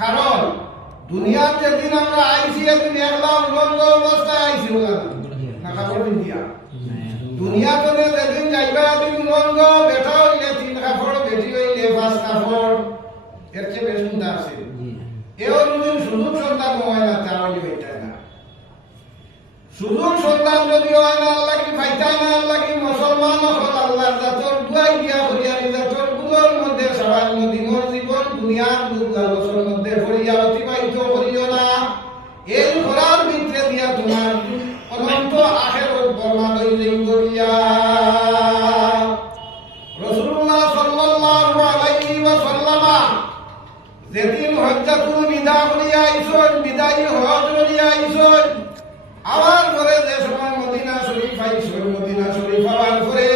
কারণ দুনিয়ার যেদিন আমরা আইসি এদিন একদম উলঙ্গ অবস্থায় আইসি দুনিয়া চলে যেদিন যাইবা দিন উলঙ্গ বেটা হইলে 3 কাপড় বেটি হইলে 5 কাপড় এর চেয়ে বেশ চিন্তা আছে এও যদি সুযোগ সন্তান হয় না তাহলে এটা না সুযোগ সন্তান যদি হয় না আল্লাহ কি ফাইতা না আল্লাহ কি মুসলমান হল আল্লাহ জাতর দুয়াই দিয়া হরিয়ানি জাতর গুলোর মধ্যে সামান্য দিনের জীবন দুনিয়ার দুর্দশার মধ্যে হরিয়া অতিবাহিত করিও না এই করার ভিতরে দিয়া তোমার অনন্ত আখিরাত বর্ণনা হইলেই করিয়া রাসূলুল্লাহ সাল্লাল্লাহু আলাইহি ওয়াসাল্লাম যেদিন হজ্জাতুল বিদা করিয়া আইছেন বিদায়ী হজ করিয়া আইছেন আবার পরে যে সময় মদিনা শরীফ আইছেন মদিনা শরীফ আবার পরে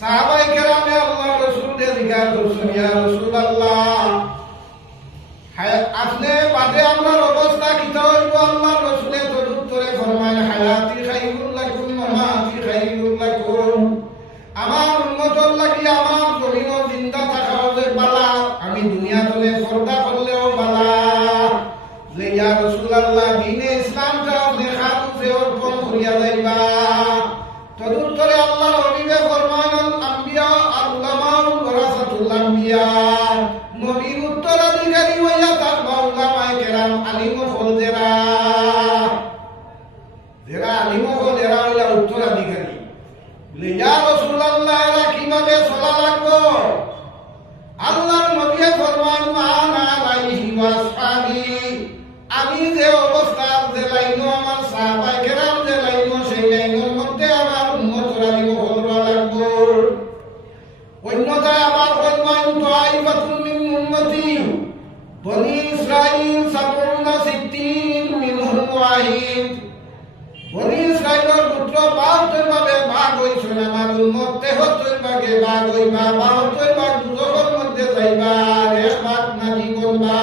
সাহাবায়ে কেরামে আল্লাহ রাসূলকে জিজ্ঞাসা করছেন ইয়া রাসূলুল্লাহ আপনি বাদে আমার অবস্থা কি হইব আল্লাহ রাসূলের উত্তরে ফরমায় হায়াতি খায়রুল লাকুম মামাতি খায়রুল লাকুম আমার উম্মতর লাগি আমার জমিন জিন্দা থাকাও যে বালা আমি দুনিয়া তলে পর্দা করলেও বালা যে ইয়া রাসূলুল্লাহ দ্বীনে ইসলামটা আপনি খাতুতে অর্পণ করিয়া যাইবা তদুত্তরে আল্লাহর হাবিবে ফরমায় আম্বিয়া আর উলামা ওয়ারাসাতুল আম্বিয়া নবীর উত্তরাধিকারী হইয়া থাকবা উলামায়ে কেরাম আলিম হল যারা আলিম হল যারা হইলা উত্তরাধিকারী ইয়া রাসূলুল্লাহ এরা কিভাবে চলা লাগবো আল্লাহর নবী ফরমান আনা আলাইহি ওয়াসহাবি আমি যে অবস্থা যে লাইনো আমার সাহাবায়ে কেরাম যে লাইনো সেই লাইনের মধ্যে আমার উম্মতরা আলিম হল লাগবো অন্যথায় আমার ফরমান তাইফাতুন মিন উম্মতি বনি ইসরাঈল সাবউনা সিদ্দিন মিনহুম ওয়াহিদ বনি ইসরাঈলের পুত্র 72 ভাবে ভাগ হইছে আমার উম্মত 73 ভাগে ভাগ হইবা 72 ভাগ দুজকের মধ্যে যাইবা এক ভাগ নাজি করবা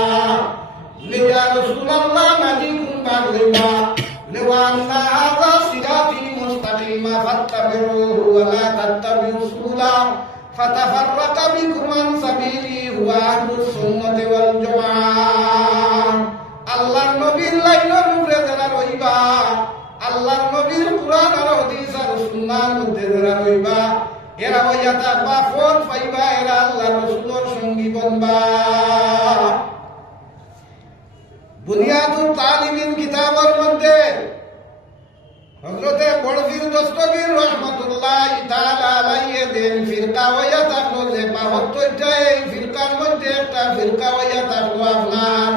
লিয়া রাসূলুল্লাহ নাজি কোন ভাগ হইবা লিওয়ান্না হাযা সিরাতি মুস্তাকিমা ফাত্তাবিউহু ওয়া লা তাত্তাবিউস সুবুলা ফাতাফাররাকা বিকুম আন সাবিলি হুয়া আহলুস সুন্নাতি ওয়াল জামাআহ আল্লাহর নবীর লাইনের উপরে যারা রইবা আল্লাহর নবীর কুরআন আর হাদিস আর সুন্নাহর মধ্যে যারা রইবা এরা হইয়া থাকবা ফল পাইবা এরা আল্লাহর রাসূলের সঙ্গী বনবা বুনিয়াদুল তালিবিন কিতাবের মধ্যে হযরতে বড়পীর দস্তগীর রাহমাতুল্লাহি তাআলা আলাইহি দেন ফিরকা হইয়া থাকলো যে ৭২টা এই ফিরকার মধ্যে একটা ফিরকা হইয়া থাকলো আপনার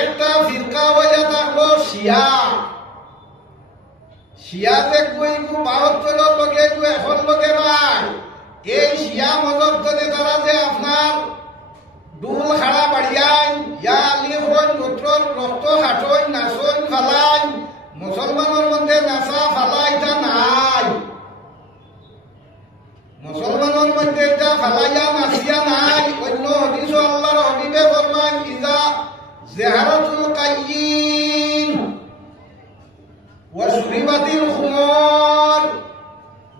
একটা ফিরকা হইয়া থাকলো শিয়া শিয়া দেখবো ৭২ লোকে এখন লোকে নাই এই শিয়া মজহব থেকে তারা যে আপনার দুল খাড়া বাড়িয়াই ইয়া আলী হইন গোত্রর রক্ত হাটইন নাচইন ফালাই মুসলমানের মধ্যে নাচা ফালা এটা নাই মুসলমানের মধ্যে এটা ফালাইয়া নাচিয়া নাই অন্য হাদিস আল্লাহর হাবিবে ফরমান ইজা জিহারাতুল কাইয়িন ওয়া শুরিবাতিল খুমর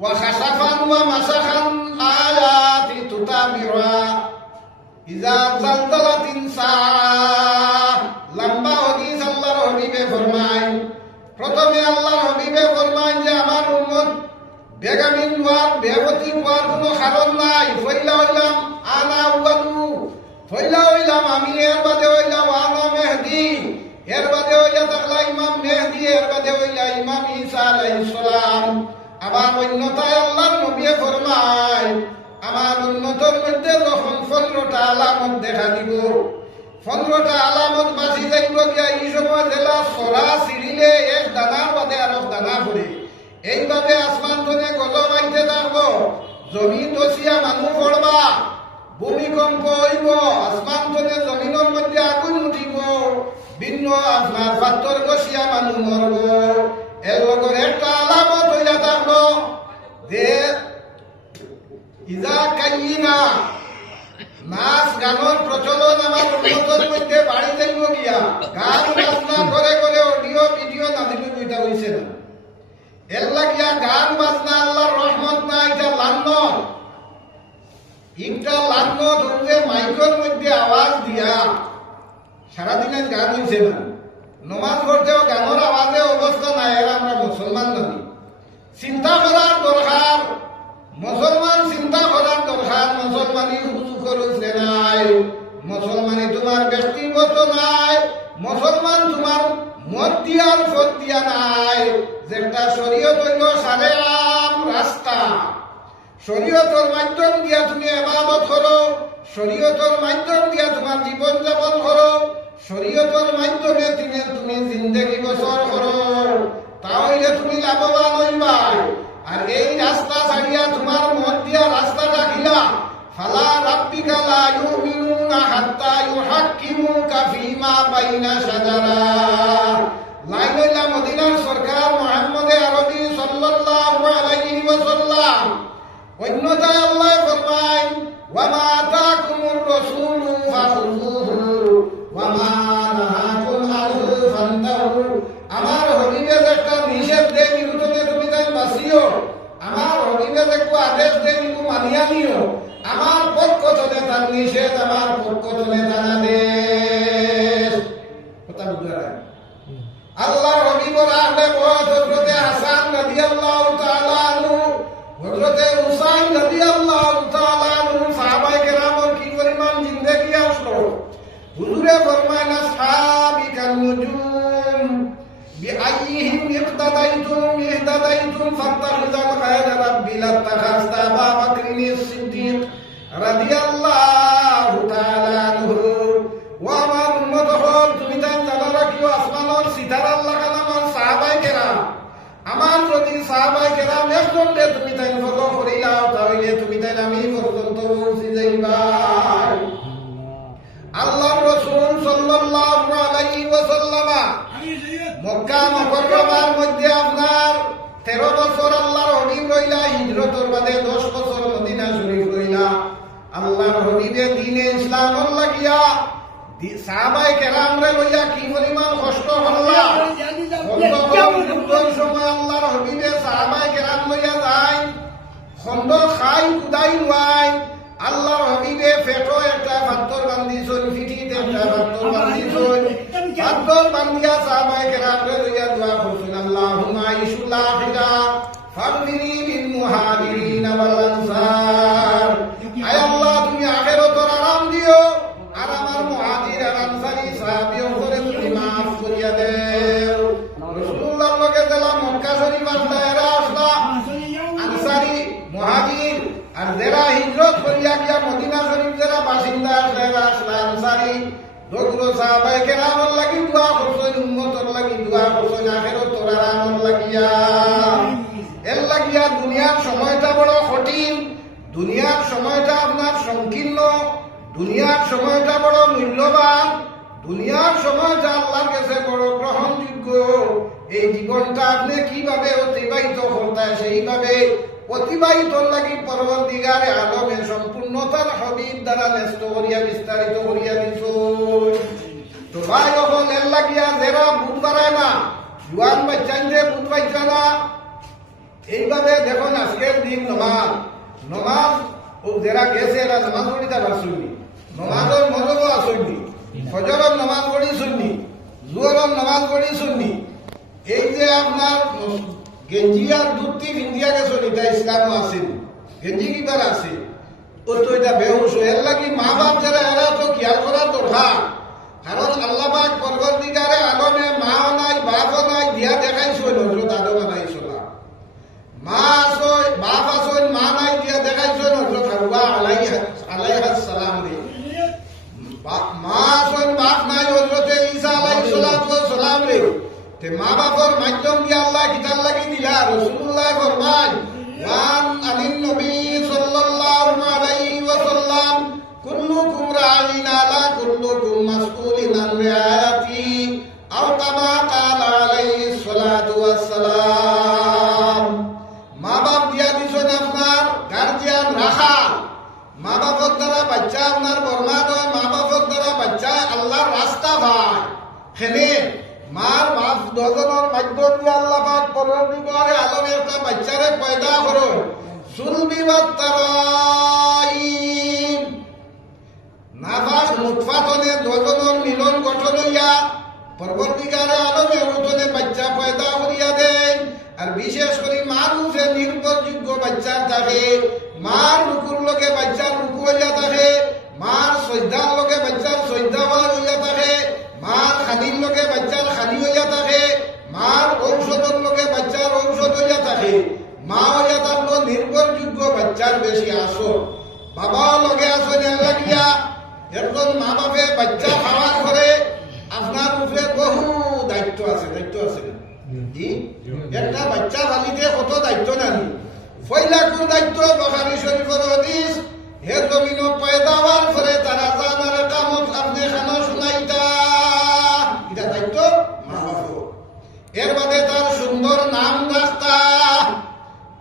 ওয়া খাসাফান ওয়া মাসাখান আয়াতি তুতাবিরা ইজা জালজালাতিন সাআ লম্বা হাদিস আল্লাহর হাবিবে ফরমায় প্রথমে আল্লাহর হাবিবে ফরমায় যে আমার উম্মত বেগামিন ওয়ার বেগতি ওয়ার কোনো কারণ নাই ফইলা হইলাম আনা আউয়ালু ফইলা হইলাম আমি এর বাদে হইলাম আনা মেহদি এর বাদে হইয়া থাকলা ইমাম মেহদি এর বাদে হইলা ইমাম ঈসা আলাইহিস সালাম আবার অন্যথায় আল্লাহর নবী ফরমায় আমার উন্নতর মধ্যে যখন 15টা আলামত দেখা দিব 15টা আলামত বাঁচি যাইব গিয়া এই সময় জেলা সরা সিঁড়িলে এক দানার বাদে আর দানা পড়ে এইভাবে আসমান ধরে গজব আইতে থাকবো জমিন দশিয়া মানুষ পড়বা ভূমিকম্প হইব আসমান ধরে জমিনের মধ্যে আগুন উঠিব ভিন্ন আপনার পাথর গছিয়া মানুষ মরব এর লগর একটা আলামত হইয়া থাকলো যে ইজা কাইয়িনা নাচ গানের প্রচলন আমার উন্নতর মধ্যে বাড়ি যাইব গিয়া গান বাজনা করে করে অডিও ভিডিও নাজিল কইতা হইছে না এর লাগিয়া গান বাজনা আল্লাহর রহমত না এটা লান্ন একটা লাগ্ন ধরছে মাইকের মধ্যে আওয়াজ দিয়া সারাদিনে গান হয়েছে না, নমাজ পড়তেও গানের আওয়াজে অবস্থা নাই, এরা আমরা মুসলমান নবী। চিন্তা করার দরকার, মুসলমান চিন্তা করার দরকার, মুসলমানি হুজু করছে নাই, মুসলমানি তোমার ব্যক্তিগত নাই, মুসলমান তোমার মত দিয়ার ফত দিয়া নাই, যেটা শরীয়ত হইল সারে আম রাস্তা, শরীয়তের মাধ্যম দিয়া তুমি ইবাদত করো, শরীয়তের মাধ্যম দিয়া তোমার জীবন যাপন করো, শরীয়তের মাধ্যমে তুমি জিন্দগি বছর করো, তাহলে তুমি লাভবান হইবা। আর এই রাস্তা ছাড়িয়া তোমার মত দিয়া রাস্তা রাখিলা, ফালা রাব্বিকা লা ইউমিনুনা হাত্তা ইউহাক্কিমুকা ফীমা বাইনা শাজারা। লাইলা মদিনার সরকার মুহাম্মদ আরবি সাল্লাল্লাহু আলাইহি ওয়াসাল্লাম। অন্যথায় আল্লাহ ফরমায়, ওয়া মা আতাকুমুর রাসূলু ফাখুযুহু ওয়া মা নাহাকুম আনহু ফান্তাহু। আমার হবিবের একটা নিষেধ দেয়, বিরুদ্ধে তুমি তাই বাঁচিও। আমার হবিবের একটা আদেশ দেয়, তুমি মানিয়া নিও। আমার পক্ষ চলে তার নিষেধ, আমার পক্ষ চলে তার আদেশ। কথা বুঝা যায়? আল্লাহর হবিবর আহলে বয়স হযরতে হাসান রাদিয়াল্লাহু তাআলা আনহু, হযরতে হুসাইন রাদিয়াল্লাহু তাআলা আনহু, সাহাবায়ে কেরামের কি পরিমাণ জিন্দেগি আসলো। হুজুরে ফরমায় না, সাহাবিকান নুজুম বিআইহিম ইহতাদাইতুম ফাত্তাখিযাল খায়রা রাব্বি লাত্তাখাযতা আবা বকরিন সিদ্দিক রাদিয়াল্লাহু তাআলা আনহু। ওয়া আমার উম্মত হল, তুমি তাই জানা রাখিও, আসমানের সিতারা আল্লাহ কালামার সাহাবায়ে কেরাম, আমার যদি সাহাবায়ে কেরাম একজনকে তুমি তাই ফলো করিলাও, তাহলে তুমি তাই আমি পর্যন্ত পৌঁছে যাইবা। আল্লাহর রাসূল সাল্লাল্লাহু আলাইহি ওয়াসাল্লাম মক্কা মুকাররমার মধ্যে আপনার 13 বছর আল্লাহর হাবিব রইলা, হিজরতের বাদে 10 বছর মদিনা শরীফ রইলা। আল্লাহর হাবিবে দ্বীনে ইসলামর লাগিয়া সাহাবায়ে কেরামরে লইয়া কি পরিমাণ কষ্ট হল্লা। যুদ্ধের সময় আল্লাহর হাবিবে সাহাবায়ে কেরাম লইয়া যায়, খন্দ খাই কুদাই নোয়াই। আল্লাহর হাবিবে পেটো একটা পাথর বান্ধিছন, পিঠিতে একটা পাথর বান্ধিছন, পাথর বান্ধিয়া সাহাবায়ে কেরামরে লইয়া দোয়া করছেন, আল্লাহুম্মা ইশুল আখিরা ফাগফিরি লিল মুহাজিরিন ওয়াল আনসার। আয় আল্লাহ, তুমি আখিরাতের আরাম দিও, আর আমার মুহাজির আর আনসারী সাহাবীও করে তুমি মাফ করিয়া দেও। রাসূলুল্লাহর লগে যারা মক্কা শরীফ আসলা, এরা আসলা আনসারী মুহাজির, আর যারা হিজরত করিয়া গিয়া মদিনা শরীফ যারা বাসিন্দা আসলা, এরা আসলা আনসারী। দোগুলো সাহাবায়ে কেরামের লাগি দোয়া করছেন, উম্মতের লাগি দোয়া করছেন, আখিরাতের আরামের লাগিয়া। এর লাগিয়া দুনিয়ার সময়টা বড় কঠিন, দুনিয়ার সময়টা আপনার সংকীর্ণ, দুনিয়ার সময়টা বড় মূল্যবান, দুনিয়ার সময়টা আল্লাহর কাছে বড় গ্রহণযোগ্য। এই জীবনটা আপনি কিভাবে অতিবাহিত করতে, সেইভাবে অতিবাহিত লাগি পরবর্তীকারে আলমে সম্পূর্ণতার হাবিব দ্বারা ন্যস্ত করিয়া বিস্তারিত করিয়া দিছ। তো ভাই হল এর লাগিয়া যারা বুধ বাড়ায় না, জুয়ান বাচ্চাইতে বুধ বাচ্চা না, এইভাবে দেখুন আজকের দিন নমাজ ও যারা গেছে এরা নামাজ পড়িতে পারছুনি, নমাজের মজবও আসুনি, ফজরের নামাজ পড়ি শুননি, জোহরের নামাজ পড়ি শুননি। এই যে আপনার গেঞ্জি আর দুটি ইন্ডিয়া গেছে, এটা ইসলামও আছে, গেঞ্জি কিবার আছে, ও তো এটা বেহুশ। এর লাগি মা বাপ যারা, এরা তো খেয়াল করার দরকার। কারণ আল্লাহ পাক পরবর্তীকারে আলমে মাও নাই বাপও নাই দিয়া দেখাইছিল, হযরত আদম আলাইহিস সালাম। মা আসই বাপ আসই, মা নাই দিয়া দেখাইছিল হযরত হাওয়া আলাইহিস সালাম রে। মা আসই বাপ নাই হযরত ঈসা আলাইহিস সালাম রে। তে মা বাপের মাধ্যম দিয়ে আল্লাহ কিতাব লাগি দিলা। রাসূলুল্লাহ ফরমান, ওয়ান আলিন নবী সাল্লাল্লাহু আলাইহি ওয়াসাল্লাম, কুল্লুকুম রাঈন আলা কুল্লুকুম মাসউলিন আন রায়াতি, আও কামা ক্বালা আলাইহিস সালাতু ওয়াস সালাম। মা বাপ দিয়া দিছেন আপনার গার্জিয়ান রাখা, মা বাপের দ্বারা বাচ্চা আপনার বরবাদ হয়, মা বাপের দ্বারা বাচ্চা আল্লাহর রাস্তা পায়। খেলে মার বাপ দজনের মাধ্যম দিয়ে আল্লাহ পাক পরবর্তীকালে আলমে একটা বাচ্চারে পয়দা করো। সুলবি ওয়াত তারাই পরবর্তীকালে আলমে উঠনে বাচ্চা পয়দা করিয়া দেন। আর বিশেষ করে মানুষের নির্ভরযোগ্য বাচ্চা থাকে, মার রুকুর লোকে বাচ্চার রুকু হইয়া থাকে, মার সজ্জার লোকে বাচ্চার সজ্জা হইয়া থাকে, মার খানির লোকে বাচ্চার খানি হইয়া থাকে, মার ঔষধের লোকে বাচ্চার ঔষধ হইয়া থাকে। মা হইয়া থাকলো নির্ভরযোগ্য বাচ্চার বেশি আসো, বাবাও লগে আসো লাগিয়া। একজন মা বাপে বাচ্চা খাওয়ার করে আপনার উপরে বহু দায়িত্ব আছে, দায়িত্ব আছে না? একটা বাচ্চা বালিতে কত দায়িত্ব নানি। ফয়লাকুর দায়িত্ব বুখারী শরীফের হাদিস, হে জমিন পয়দা হওয়ার পরে তারা জানার কামত আপনি খানা শুনাইতা, এটা দায়িত্ব মা বাপ। এর বাদে তার সুন্দর নাম রাস্তা।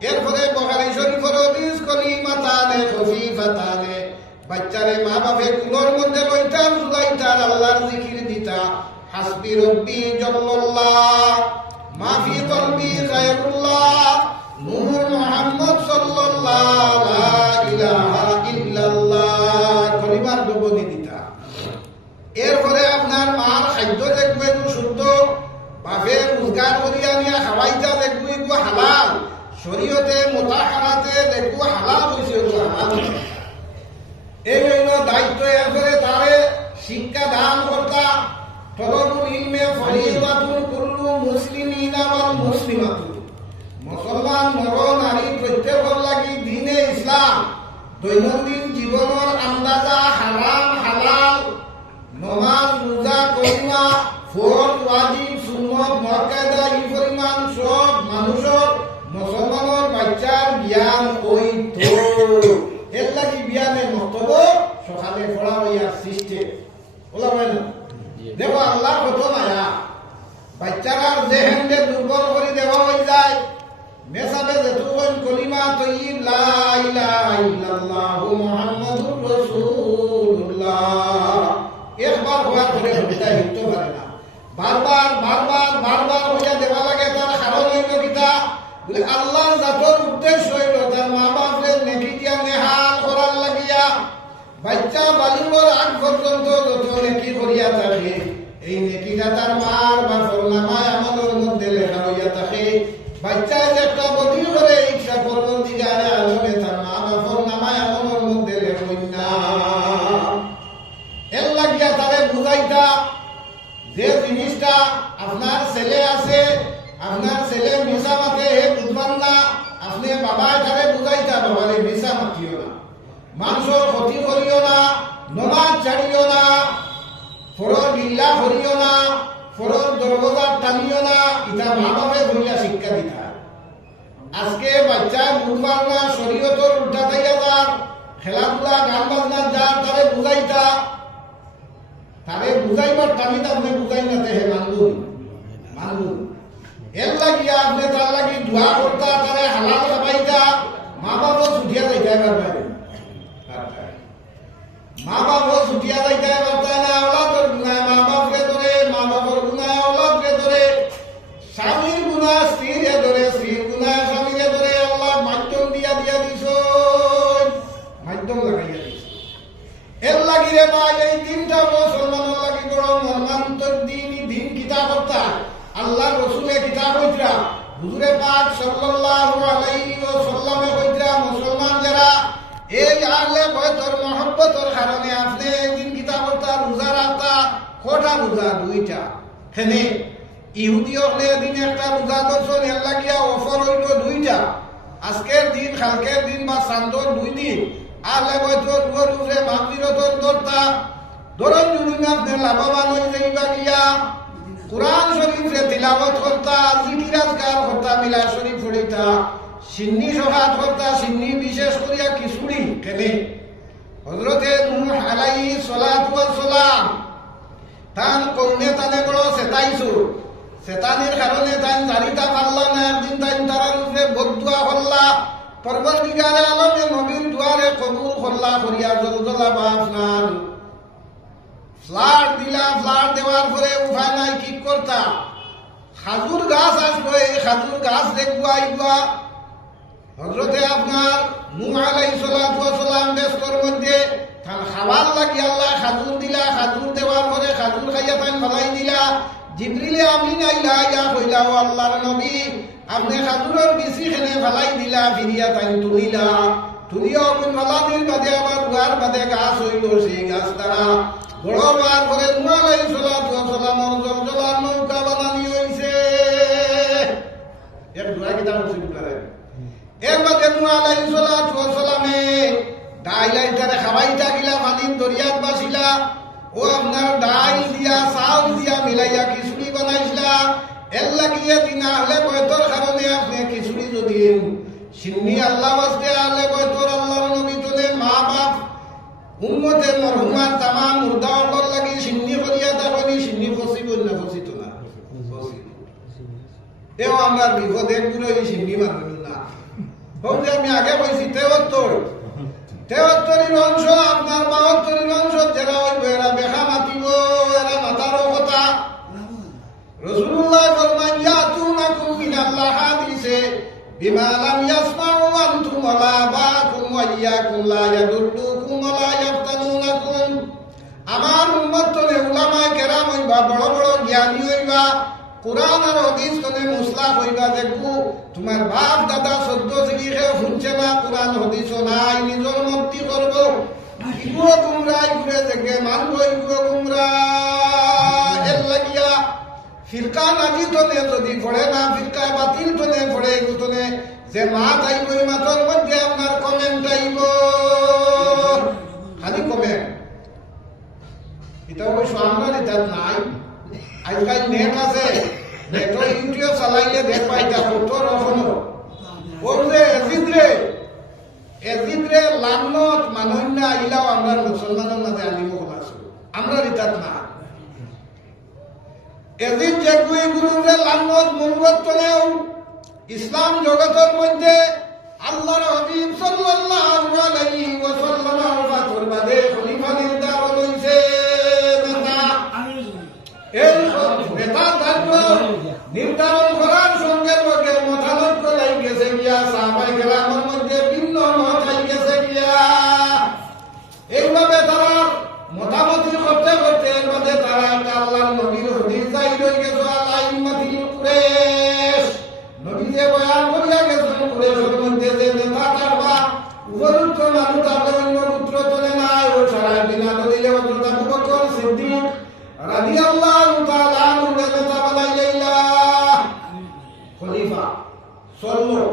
এরপরে বুখারী শরীফের হাদিস কলিমাতানে খফীফাতানে, বাচ্চারে মা বাপে কুলোর মধ্যে লইতা ঝুলাইতা, আল্লাহর জিকির দিতা, হাসবি রব্বি জাল্লাল্লাহ মা ফি কলবি গায়রুল্লাহ নূর মুহাম্মদ সাল্লাল্লাহু লা ইলাহা ইল্লাল্লাহ কলিমার দবনি দিতা। এরপরে আপনার মার খাদ্য দেখবেন শুদ্ধ, বাপে রোজগার করিয়া নিয়া খাওয়াইতা দেখবো হালাল, শরীয়তে মুতাহারাতে দেখবো হালাল হইছে, হালাল এই হইল দায়িত্ব। এরপরে তারে শিক্ষা দান করতা, তলবুল ইলমে ফরিদাতুন কুল্লু মুসলিমিনা ওয়াল মুসলিমাতুন, মুসলমান নর নারী প্রত্যেকের লাগি দ্বীনে ইসলাম দৈনন্দিন জীবনের আন্দাজা হারাম হালাল, নমাজ রোজা কলিমা ফরজ ওয়াজিব সুন্নত মুআক্কাদা এই পরিমাণ সব মানুষের মুসলমানের বাচ্চার জ্ঞান হইতো। এর লাগি বিয়ানে মতব সকালে পড়া হইয়া সৃষ্টি ওলা হয় না। দেখো আল্লাহ কত মায়া, বাচ্চারা জেহেনকে দুর্বল করে দেওয়া হয়ে যায়। মেসাবে যেতক্ষণ কলিমা তৈয়ব লা ইলাহা ইল্লাল্লাহু মুহাম্মাদুর রাসূলুল্লাহ একবার হওয়ার পরে হইতে পারে না, বারবার বারবার বারবার হইয়া দেওয়া লাগে। তার কারণ হইল কিতা, বলে আল্লাহর জাতর উদ্দেশ্য হইল তার মা বাপের নেকি দিয়া নেহাল করার লাগিয়া। বাচ্চা বালিবর আগ পর্যন্ত যত নেকি করিয়া থাকে, এই নেকিটা তার মার বাপর নামায় আমাদের মধ্যে লেখা হইয়া থাকে। বাচ্চা একটা বদলি করে ইচ্ছা পরবর্তীকালে আলমে তার মা বাপর নামায় আমাদের মধ্যে লেখই না। এর লাগিয়া তারে বুঝাইতা যে জিনিসটা আপনার ছেলে আছে, আপনার ছেলে মিশা মাতে হে বুঝবান না, আপনি বাবায় তারে বুঝাইতা বাবারে মিশা মাতিও না, মানুষের ক্ষতি করিও না, নমাজ ছাড়িও না, ফরজ বিল্লা করিও না, ফরজ দরজা টানিও না, এটা মা বাপে বলিয়া শিক্ষা দিতা। আজকে বাচ্চা বুঝবার না, শরীয়তর উল্টা থাইয়া যার, খেলাধুলা গান বাজনা যার, তারে বুঝাইতা, তারে বুঝাইবার টানিতা আপনি বুঝাই না হে মানগুন মানগুন। এর লাগিয়া আপনি তার লাগি দোয়া করতা, তারে হালাল খাবাইতা, মা বাপও ছুটিয়া যাইতে পারবেন, মা বাপও ছুটিয়া যাইতে পারতাই না। ওলাদর গুনায় মা বাপকে ধরে, মা বাপর গুনায় ওলাদকে ধরে, স্বামীর গুনাহ স্ত্রীরে ধরে, স্ত্রীর গুনাহ স্বামীরে ধরে। আল্লাহ মাধ্যম দিয়া দিয়া দিছ, মাধ্যম লাগাইয়া দিছ। এর লাগি রে ভাই এই তিনটা মুসলমানের লাগি বড় মর্মান্তর দিন। দিন কিতা করতা, আল্লাহ রসুলে কিতা কইরা, হুজুরে পাক সাল্লাল্লাহু আলাইহি ওয়াসাল্লামে কইরা, মুসলমান যারা এই আহলে বাইতের মহব্বতের কারণে আপনি দিন কিতা করতা, রোজা রাখতা। কটা রোজা? দুইটা। হেনে ইহুদি হলে দিন একটা রোজা করছেন, এর লাগিয়া অফার হইল দুইটা, আজকের দিন কালকের দিন বা চান্দর 2 দিন। আহলে বাইতের রোজে মাগফিরাতের দরতা ধরন যদি আপনি লাভবান হয়ে যাইবা গিয়া কুরআন শরীফে তিলাওয়াত করতা, জিকির আজকার করতা, মিলাদ শরীফ পড়িতা, সিন্নি সহাত করতা, সিন্নি বিশেষ করিয়া খিচুড়ি কেনে। হযরতে নূহ আলাইহিস সালাতু ওয়াস সালাম তান কওমে তানে বড় সেতাইছো, সেতানির কারণে তান জারিতা পারলা না। একদিন তান তারার উপরে বদদুয়া করলা, পরবর্তীকালে আলমে নবীর দুয়ারে কবুল করলা করিয়া জলজলা বাফনান ফ্লাড দিলা। ফ্লাড দেওয়ার পরে উপায় নাই, কি করতা? খাজুর গাছ আসবো, এই খাজুর গাছ দেখবো আইবা। হযরতে আপনার নূহ আলাইহিস সালাতু ওয়াস সালাম দেশর মধ্যে খাবার লাগি আল্লাহ খাজুর দিলা। খাজুর দেওয়ার পরে খাজুর খাইয়া তাই ফলাই দিলা। জিবরিলে আমিন আইলা ইয়া কইলা ও আল্লাহর নবী আপনি খাজুরের বিচি খেনে ফেলাই দিলা ফিরিয়া তাই তুলিলা তুলিয়া অগুন ফালানির বাদে আবার গুয়ার বাদে গাছ হইল সেই গাছ দ্বারা বড় বার করে নূহ আলাইহিস সালামের জলজলার নৌকা বানানি হইছে এক দোয়া কিতাব মুসলিম করে এর বাদে নূহ আলাইহিস সালামে ডাইলাইটারে খাবাইতা গিলা পানির দরিয়াত বাসিলা ও আপনার ডাইল দিয়া চাউল দিয়া মিলাইয়া খিচুড়ি বানাইছিলা এর লাগিয়ে দিনা হলে বয়তর কারণে আপনি খিচুড়ি যদি সিন্নি আল্লাহ বাসতে আলে বয়তর আল্লাহর নবী তোলে মা বাপ উম্মতে মরহুমার তামাম মুর্দা অকল লাগি সিন্নি করিয়া তাকনি সিন্নি ফসি বল না ফসিত না এও আমরা বিপদে গুলো এই সিন্নি মানবেন না হোক যে আমি আগে কইছি তেহত্তরের অংশ আপনার 72 অংশ যারা হইব এরা বেখা মাতিব এরা মাতারও কথা রাসূলুল্লাহ ফরমান ইয়াতুনাকুম মিনাল্লাহ হাদিসে বিমা লাম ইয়াসমাউ আনতুম ওয়ালা বাকুম ওয়া ইয়াকুম লা ইয়াদুল্লুকুম ওয়া লা ইয়াফতানুনাকুম আমার উম্মত তলে উলামায়ে কেরাম হইবা বড় বড় জ্ঞানী হইবা কুরআন আর হাদিস কোনে মুসলাহ হইবা দেখো তোমার বাপ দাদা 14 সিরিখে শুনছে না কুরআন হাদিসও নাই নিজের মতি করব ইগো গুমরাহ ঘুরে দেখে মানব ইগো গুমরাহ এর লাগিয়া ফিরকা নাজি তোনে যদি পড়ে না ফিরকা বাতিল তোনে পড়ে তোনে যে মা তাইব ওই মাতর মধ্যে আপনার কমেন্ট আইব খালি কমেন্ট এটা অবশ্য আমরা এটা নাই আজকাল নেট আছে নেটর ইউটিউব চালাইলে দেখ পাইতা কত রকম বলছে এজিদ্রে লান্নত মানুন্না আইলাও আমরা মুসলমানের মাঝে আলিম আছে আমরা রিতাত না এজিদ যেগুই গুরুরে লান্নত মুরগতনেও ইসলাম জগতের মধ্যে আল্লাহর হাবিব সাল্লাল্লাহু আলাইহি ওয়াসাল্লাম ফাতর বাদে খলিফা নির্ধারণ হইছে এই নেতা থাকলো নির্ধারণ করার সঙ্গে সঙ্গে মতানৈক্য লাই গেছে গিয়া সাহাবায়ে কেরামের মধ্যে ভিন্ন মত হই গেছে গিয়া এইভাবে তারা মতামতি করতে করতে এর মধ্যে তারা আল্লাহর নবীর হাদিস যাই রই গেছে আলাইমাতিল কুরাইশ নবী যে বয়ান করিয়া গেছেন কুরাইশের মধ্যে যে নেতা থাকবা উপযুক্ত মানুষ তাদের অন্য পুত্র চলে নাই ও সারা বিনা দিলে হযরত আবু বকর সিদ্দিক রাদিয়াল্লাহু তাআলা আনহু নেতা বানাইলা খলিফা সল্লো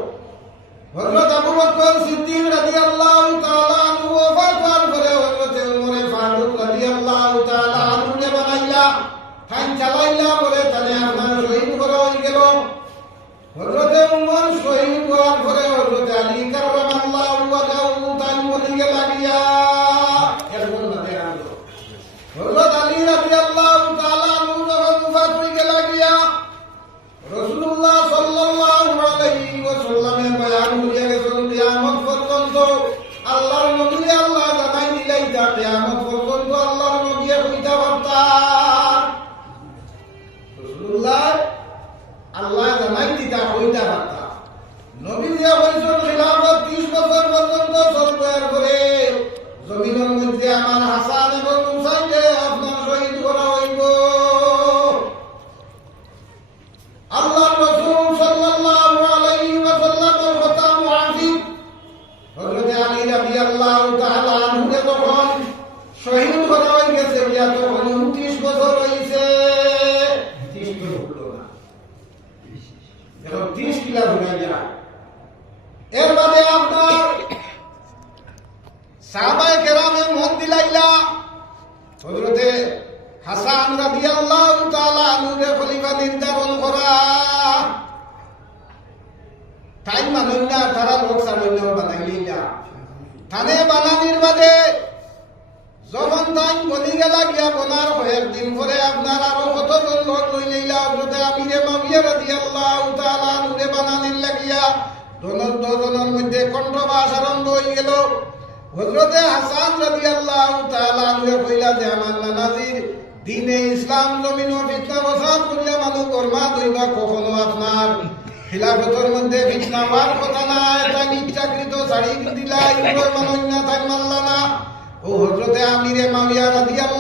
হযরত আবু বকর সিদ্দিক রাদিয়াল্লাহু তাআলা আনহু ওফাত করে হযরত ওমর ফারুক রাদিয়াল্লাহু তাআলা আনহু নে বানাইলা খান চালাইলা বলে তানে আপনার শহীদ করা হয়ে গেল হযরত ওমর শহীদ হওয়ার পরে হযরত আলী কাররামাল্লাহু ওয়াজহু তাই মদিকে লাগিয়া এরকম না দেয়া হযরত আলী রাদিয়াল্লাহু তাআলা আনহু যখন ওফাত হয়ে লাগিয়া রাসূলুল্লাহ সাল্লাল্লাহু আলাইহি ওয়াসাল্লামের বয়ান করিয়া গেছেন কিয়ামত পর্যন্ত আল্লাহর নবী আল্লাহ জানাই দিলাই তা কিয়ামত পর্যন্ত আল্লাহর নবী কইতা বার্তা রাসূলুল্লাহ আল্লাহ জানাই দিতা কইতা বার্তা নবী যে বলেছেন খিলাফত 30 বছর পর্যন্ত চলবে করে জমিনের মধ্যে আমার হাসান এবং হুসাইনকে আপনার শহীদ করা হইব আল্লাহর রাসূল সাল্লাল্লাহু আলাইহি ওয়াসাল্লামের কথা মুআফিক হযরত আলী রাদিয়াল্লাহু তাআলা আনহু যখন শহীদ করা হয়ে গেছে ইয়া তখন 29 বছর হইছে 30 বছর হলো না এখন 30 কিলা হয়ে যায় এর বাদে আপনার সাহাবায়ে কেরামে মত দিলাইলা হযরত হাসান রাদিয়াল্লাহু তাআলা আনহুকে খলিফা নির্ধারণ করা তাই মানুষরা তারা লোক সামান্য বানাইলিলা থানে বানানির বাদে যখন তাই বলি গেলা গিয়া বনার কয়েকদিন পরে আপনার আরো কতজন লোক লইলা হযরত আমিরে মাবিয়া রাদিয়াল্লাহু তাআলা আনহুকে বানানির লাগিয়া দলের মধ্যে কণ্ঠবাস আরম্ভ হয়ে গেল হযরত হাসান রাদিয়াল্লাহু তাআলা আনহু কইলা যে আমার নানাজির দ্বীনে ইসলাম জমিন ও ফিতনা ফসাদ করিয়া মানুষ বরবাদ হইবা কখনো আপনার খিলাফতের মধ্যে ফিতনা হওয়ার কথা না এটা ইচ্ছাকৃত ছাড়ি দিলা ইগোর মানুষ না তাই মানলা না ও হযরত আমিরে মাবিয়া রাদিয়াল্লাহু